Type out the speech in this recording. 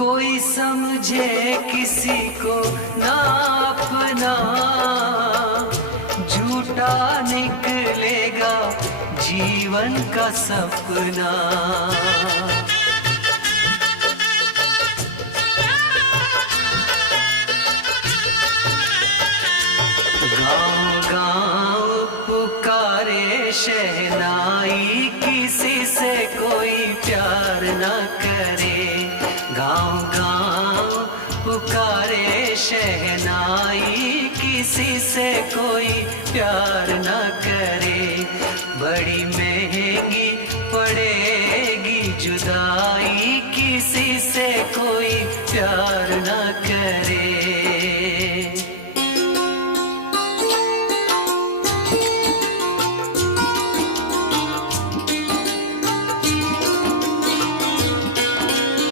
कोई समझे किसी को ना अपना, झूठा निकलेगा जीवन का सपना। गाँव गाँव पुकारे शहनाई, किसी से कोई प्यार न करे। गाँव गाँव पुकारे शहनाई, किसी से कोई प्यार न करे। बड़ी महंगी पड़ेगी जुदाई, किसी से कोई प्यार